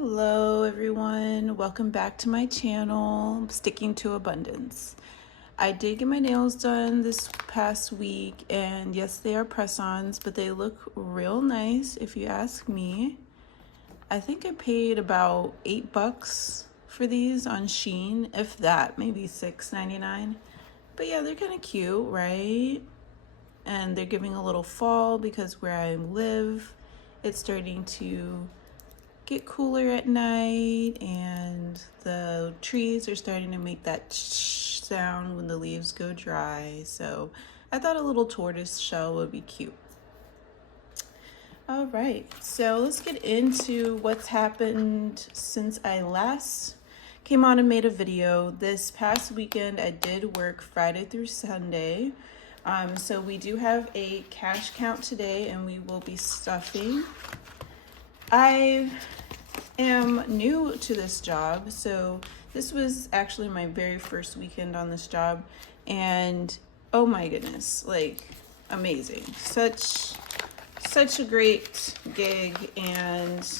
Hello everyone, welcome back to my channel, Sticking to Abundance. I did get my nails done this past week, and yes, they are press-ons, but they look real nice if you ask me. I think I paid about $8 for these on Shein, if that, maybe $6.99. But yeah, they're kind of cute, right? And they're giving a little fall because where I live, it's starting to get cooler at night, and the trees are starting to make that sound when the leaves go dry. So I thought a little tortoise shell would be cute. All right, so let's get into what's happened since I last came on and made a video. This past weekend I did work Friday through Sunday. So we do have a cash count today, and we will be stuffing. I am new to this job, so this was actually my very first weekend on this job, and oh my goodness, like amazing. Such a great gig, and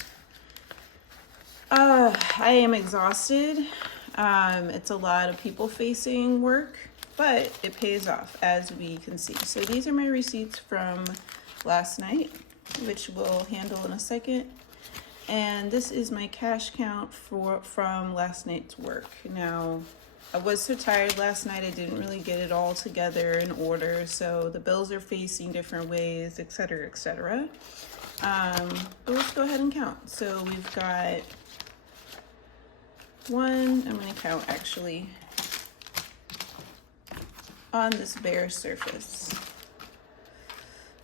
I am exhausted. It's a lot of people facing work, but it pays off, as we can see. So these are my receipts from last night, which we'll handle in a second. And this is my cash count from last night's work. Now, I was so tired last night, I didn't really get it all together in order, so the bills are facing different ways, etc., etc. But let's go ahead and count. So we've got one, I'm going to count actually on this bare surface.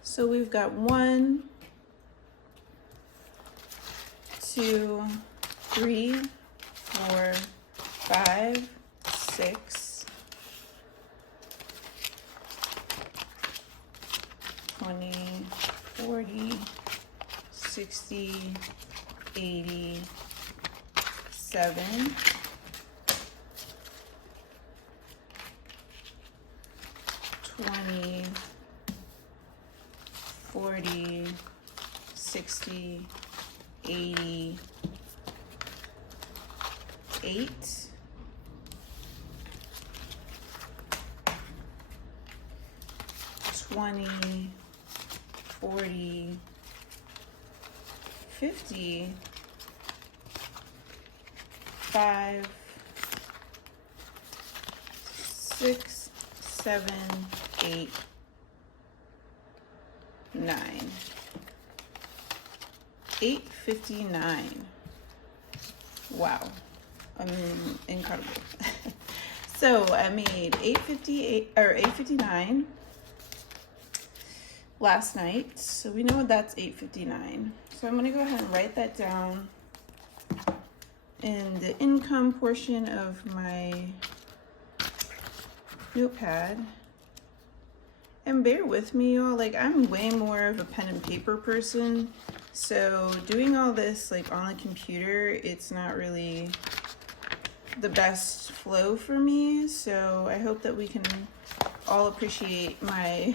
So we've got 1, 2, 3, 4, 5, 6, 20, 40, 60, 80, 7, 20, 40, 60, 88, 20, 40, 50, 5, 6, 7, 8, 9. 8:59. Wow, incredible. So I made 8:58 or 8:59 last night. So we know that's 8:59. So I'm gonna go ahead and write that down in the income portion of my notepad. And bear with me, y'all. Like, I'm way more of a pen and paper person. So doing all this like on the computer, it's not really the best flow for me. So I hope that we can all appreciate my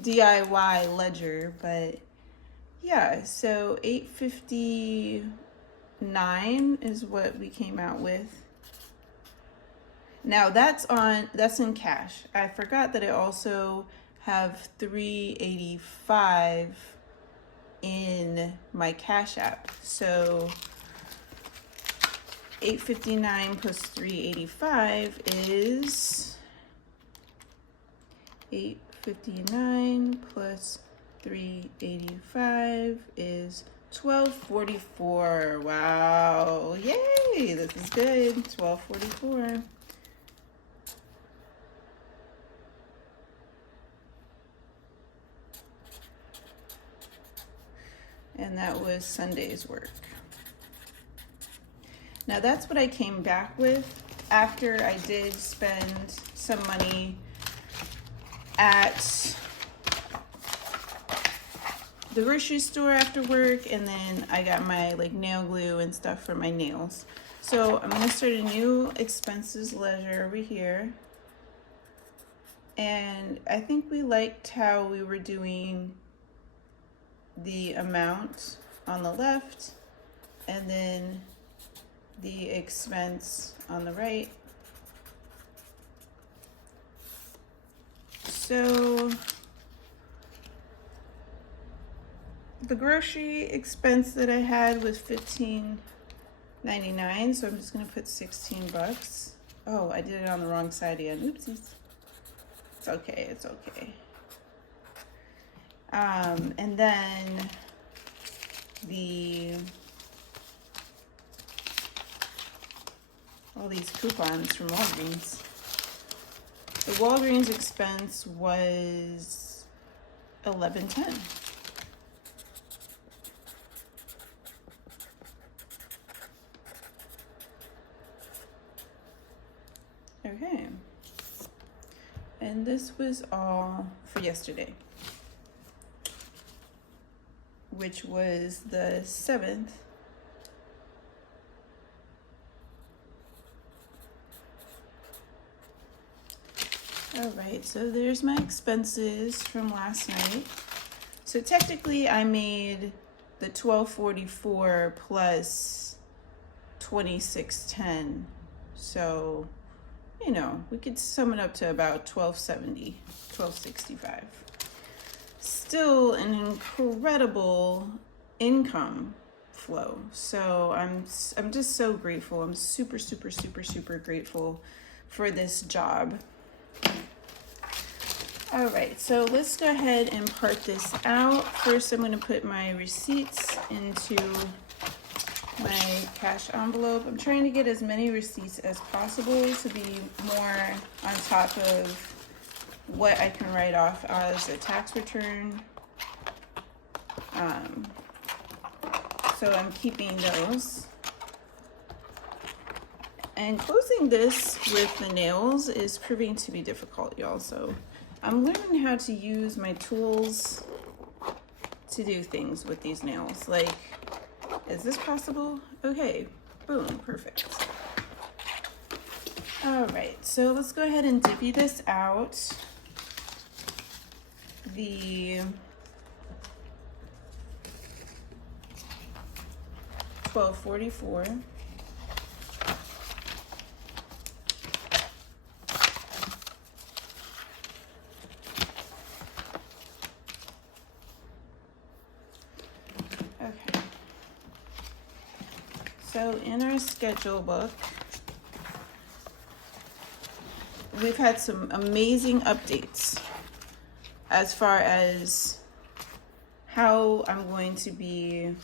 DIY ledger. But yeah, so 8:59 is what we came out with. Now that's in cash. I forgot that I also have $3.85 in my Cash App. So 8:59 plus 3.85 is 8:59 plus 3.85 is 12.44. Wow, yay, this is good. 12.44. And that was Sunday's work. Now that's what I came back with after I did spend some money at the grocery store after work, and then I got my like nail glue and stuff for my nails. So I'm gonna start a new expenses ledger over here. And I think we liked how we were doing the amount on the left and then the expense on the right. So the grocery expense that I had was $15.99, so I'm just gonna put 16 bucks. Oh, I did it on the wrong side again. Oopsies. It's okay, it's okay. And then all these coupons from Walgreens. The Walgreens expense was $11.10. Okay. And this was all for yesterday, which was the 7th. All right, so there's my expenses from last night. So technically I made the $12.44 plus $26.10. So, you know, we could sum it up to about $12.70, $12.65. Still an incredible income flow. So I'm just so grateful. I'm super grateful for this job. All right, so let's go ahead and part this out. First, I'm going to put my receipts into my cash envelope. I'm trying to get as many receipts as possible to be more on top of what I can write off as a tax return. So I'm keeping those. And closing this with the nails is proving to be difficult, y'all. So I'm learning how to use my tools to do things with these nails. Like, is this possible? Okay, boom, perfect. All right, so let's go ahead and divvy this out. The $12.44. Okay. So in our schedule book, we've had some amazing updates as far as how I'm going to be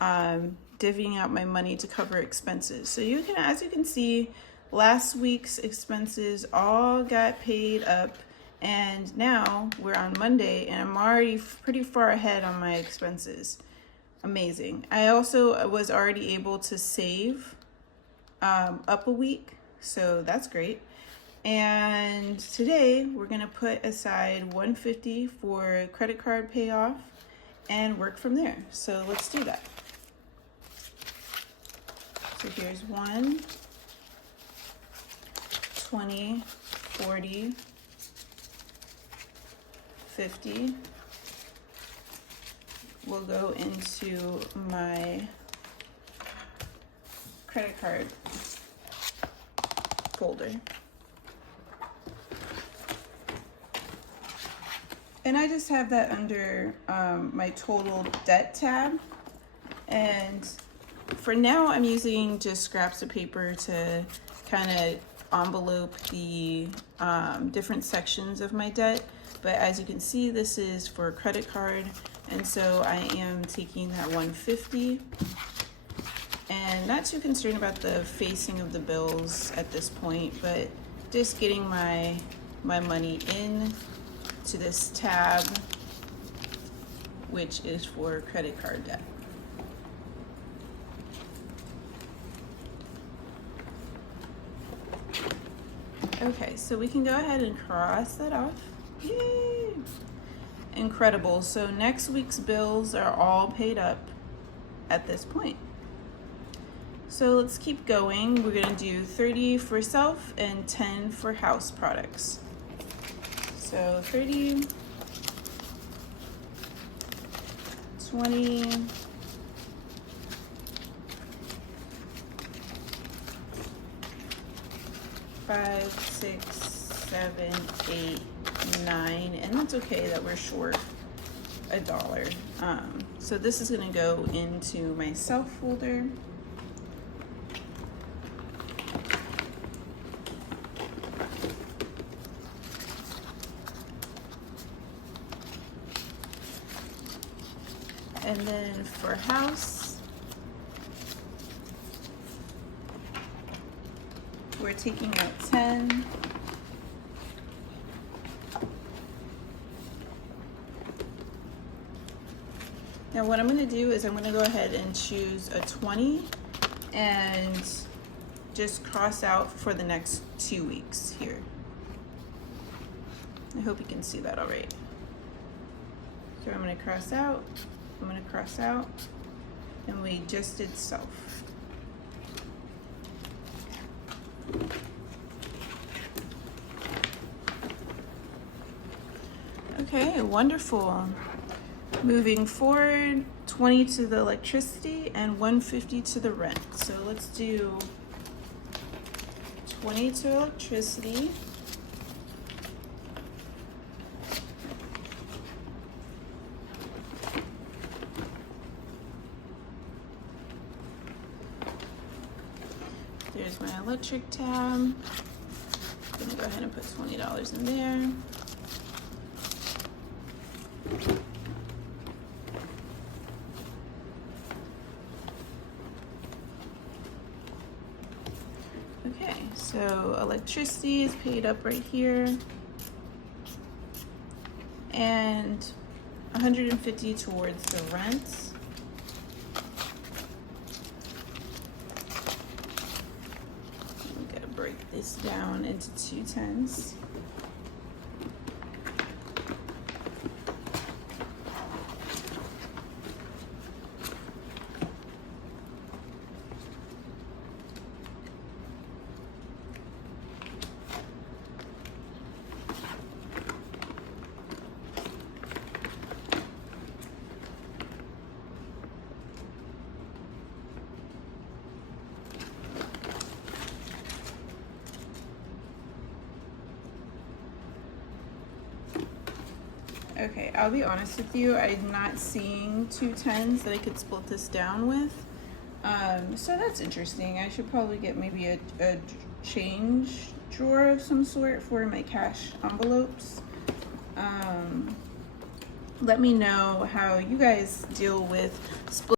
divvying out my money to cover expenses. So you can, as you can see, last week's expenses all got paid up, and now we're on Monday and I'm already pretty far ahead on my expenses. Amazing. I also was already able to save up a week, so that's great. And today we're gonna put aside $150 for credit card payoff and work from there. So let's do that. So here's 1, 20, 40, 50. Will go into my credit card folder. And I just have that under my total debt tab. And for now, I'm using just scraps of paper to kind of envelope the different sections of my debt. But as you can see, this is for credit card. And so I am taking that 150 and not too concerned about the facing of the bills at this point, but just getting my money in to this tab, which is for credit card debt. Okay, so we can go ahead and cross that off. Yay! Incredible. So next week's bills are all paid up at this point. So let's keep going. We're going to do 30 for self and 10 for house products. So 30, 20, 5, 6, 7, 8, 9, and that's okay that we're short $1. So this is gonna go into my self folder. And then for house, we're taking out 10. Now what I'm going to do is I'm going to go ahead and choose a 20 and just cross out for the next 2 weeks here. I hope you can see that all right. So I'm going to cross out, I'm going to cross out, and we just did self. Okay, wonderful. Moving forward, 20 to the electricity and 150 to the rent. So let's do 20 to electricity. There's my electric tab. I'm gonna go ahead and put $20 in there. Okay, so electricity is paid up right here, and 150 towards the rent. I'm gonna break this down into 2 10s. Okay, I'll be honest with you, I'm not seeing 2 10s that I could split this down with. So that's interesting. I should probably get maybe a change drawer of some sort for my cash envelopes. Let me know how you guys deal with